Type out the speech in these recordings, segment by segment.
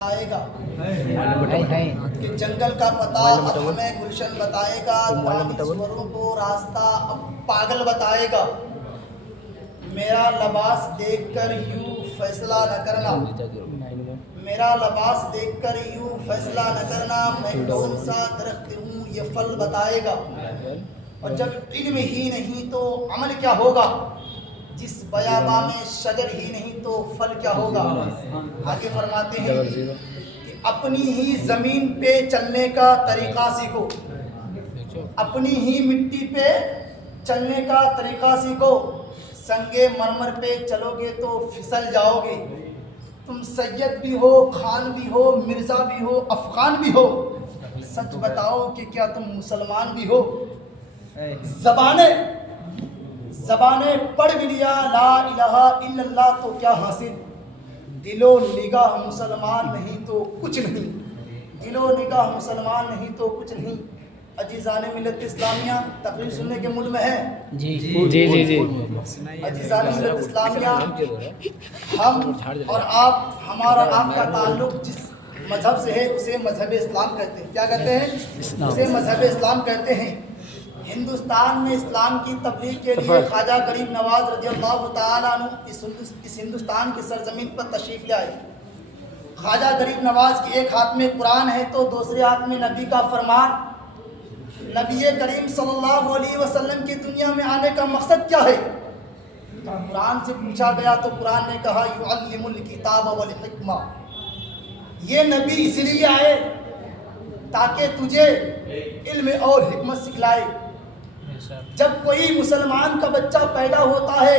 آئے گا کہ جنگل کا پتہ اب ہمیں گلشن بتائے گا، دانشوروں کو راستہ اب پاگل بتائے گا۔ میرا لباس دیکھ کر یوں فیصلہ نہ کرنا، میرا لباس دیکھ کر یوں فیصلہ نہ کرنا، میں کون سا درخت ہوں یہ پھل بتائے گا۔ اور جب علم ہی نہیں تو عمل کیا ہوگا، جس بیاباں میں شجر ہی نہیں تو پھل کیا ہوگا۔ آگے فرماتے ہیں کہ اپنی ہی زمین پہ چلنے کا طریقہ سیکھو، اپنی ہی مٹی پہ چلنے کا طریقہ سیکھو، سنگے مرمر پہ چلو گے تو پھسل جاؤ گے۔ تم سید بھی ہو، خان بھی ہو، مرزا بھی ہو، افغان بھی ہو، سچ بتاؤ کہ کیا تم مسلمان بھی ہو۔ زبانیں پڑھ بھی لیا لا الہ الا اللہ تو کیا حاصل، دل و نگاہ مسلمان نہیں تو کچھ نہیں، دل و نگاہ مسلمان نہیں تو کچھ نہیں۔ عزیزان ملت اسلامیہ، تقریر سننے کے موڈ میں ہے؟ جی عزیزان ملت اسلامیہ، ہم اور آپ، ہمارا آپ کا تعلق جس مذہب سے ہے اسے مذہب اسلام کہتے ہیں۔ کیا کہتے ہیں؟ اسے مذہب اسلام کہتے ہیں۔ ہندوستان میں اسلام کی تبلیغ کے لیے خواجہ غریب نواز رضی اللہ تعالیٰ عنہ اس ہندوستان کی سرزمین پر تشریف لے آئے۔ خواجہ غریب نواز کے ایک ہاتھ میں قرآن ہے تو دوسرے ہاتھ میں نبی کا فرمان۔ نبی کریم صلی اللہ علیہ وسلم کی دنیا میں آنے کا مقصد کیا ہے؟ قرآن سے پوچھا گیا تو قرآن نے کہا یعلم الکتاب والحکمہ، یہ نبی اس لیے آئے تاکہ تجھے علم اور حکمت سکھلائے۔ جب کوئی مسلمان کا بچہ پیدا ہوتا ہے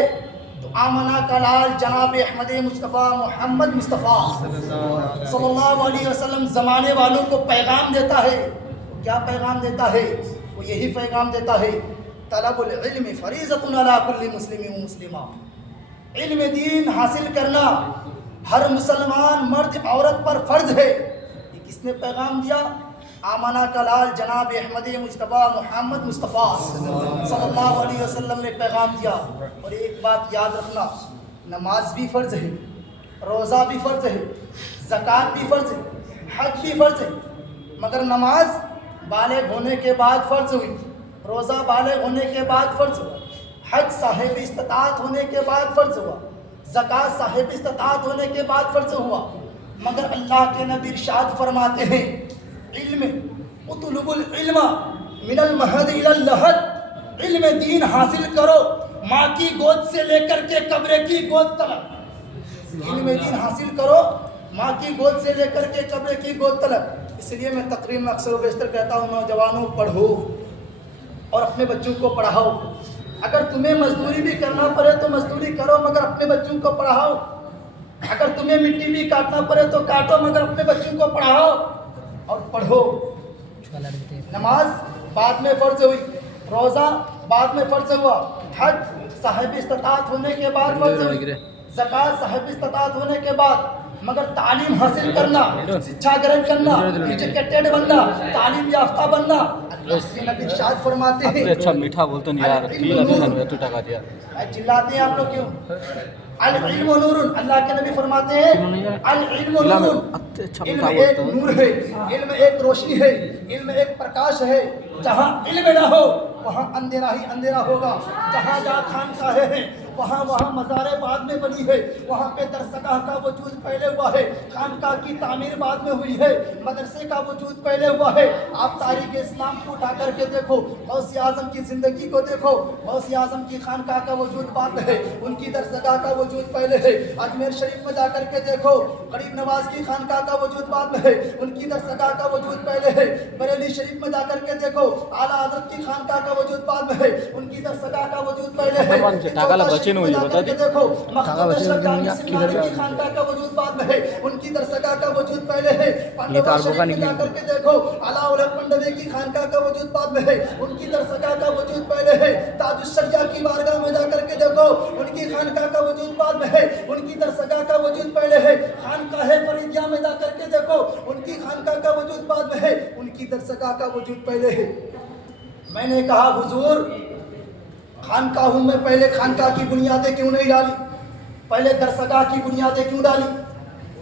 تو آمنہ کا لال جناب احمد مصطفیٰ محمد مصطفیٰ صلی اللہ علیہ وسلم زمانے والوں کو پیغام دیتا ہے۔ کیا پیغام دیتا ہے؟ وہ یہی پیغام دیتا ہے طلب العلم فریضۃ علی کل مسلم و مسلمہ، علم دین حاصل کرنا ہر مسلمان مرد عورت پر فرض ہے۔ یہ کس نے پیغام دیا؟ آمنہ کا لال جناب احمد مصطفیٰ محمد مصطفیٰ صلی اللہ علیہ وسلم نے پیغام دیا۔ اور ایک بات یاد رکھنا، نماز بھی فرض ہے، روزہ بھی فرض ہے، زکوٰۃ بھی فرض ہے، حج بھی فرض ہے، مگر نماز بالغ ہونے کے بعد فرض ہوئی، روزہ بالغ ہونے کے بعد فرض ہوا، حج صاحب استطاعت ہونے کے بعد فرض ہوا، زکوٰۃ صاحب استطاعت ہونے کے بعد فرض ہوا۔ مگر اللہ کے نبی ارشاد فرماتے ہیں علم اطلب العلم من المہد الی اللحد، علم دین حاصل کرو ماں کی گود سے لے کر کے قبر کی گود تلک، علم دین حاصل کرو ماں کی گود سے لے کر کے قبر کی گود تلک۔ اس لیے میں تقریر میں اکثر و بیشتر کہتا ہوں نوجوانوں پڑھو اور اپنے بچوں کو پڑھاؤ۔ اگر تمہیں مزدوری بھی کرنا پڑے تو مزدوری کرو مگر اپنے بچوں کو پڑھاؤ، اگر تمہیں مٹی بھی کاٹنا پڑے تو کاٹو مگر اپنے بچوں کو پڑھاؤ اور پڑھو۔ نماز بعد میں فرض ہوئی، روزہ بعد میں فرض ہوا، حج صاحب استطاعت ہونے کے بعد فرض ہوئی، زکوٰۃ صاحب استطاعت ہونے کے بعد، مگر تعلیم حاصل کرنا، شکھا گرہن کرنا، ایجوکیٹڈ بننا، تعلیم یافتہ بننا، اللہ کے نبی ارشاد فرماتے ہیں اچھا میٹھا بولتے نہیں یار، چلاتے ہیں آپ لوگ کیوں؟ العلم نور، اللہ کے نبی فرماتے ہیں العلم نور، علم ایک نور ہے، علم ایک روشنی ہے، علم ایک پرکاش ہے۔ جہاں علم نہ ہو وہاں اندھیرا ہی اندھیرا ہوگا۔ جہاں جہاں خانقاہیں ہیں وہاں مزاریں بعد میں بنی ہے، وہاں پہ درسگاہ کا وجود پہلے ہوا ہے، خانقاہ کی تعمیر بعد میں ہوئی ہے، مدرسے کا وجود پہلے ہوا ہے۔ آپ تاریخ اسلام کو اٹھا کر کے دیکھو، غوث اعظم کی زندگی کو دیکھو، غوث اعظم کی خانقاہ کا وجود بعد میں ہے، ان کی درسگاہ کا وجود پہلے ہے۔ اجمیر شریف میں جا کر کے دیکھو، غریب نواز کی خانقاہ کا وجود بعد میں ہے، ان کی درسگاہ کا وجود پہلے ہے۔ بریلی شریف میں جا کر کے دیکھو، اعلیٰ حضرت کی خانقاہ کا وجود بعد میں ہے، ان کی درسگاہ کا وجود پہلے ہے۔ دیکھو مخدوم کی خانقاہ کا وجود بعد میں ہے، ان کی درسگاہ کا وجود پہلے ہے۔ پنڈوا شریف میں جا کر کے دیکھو، علاء الحق پنڈوی کی خانقاہ کا وجود بعد میں ہے، ان کی درسگاہ کا وجود پہلے ہے۔ تاج الشریعہ کی بارگاہ میں جا کر کے دیکھو، ان کی خانقاہ کا وجود بعد میں ہے، ان کی درسگاہ کا وجود پہلے ہے۔ خانقاہ فریدیہ میں جا کر کے دیکھو، ان کی خانقاہ کا وجود بعد میں ہے، ان کی درسگاہ کا وجود پہلے ہے۔ میں نے کہا حضور خانقاہوں میں پہلے خانقاہ کی بنیادیں کیوں نہیں ڈالی، پہلے درسگاہ کی بنیادیں کیوں ڈالی؟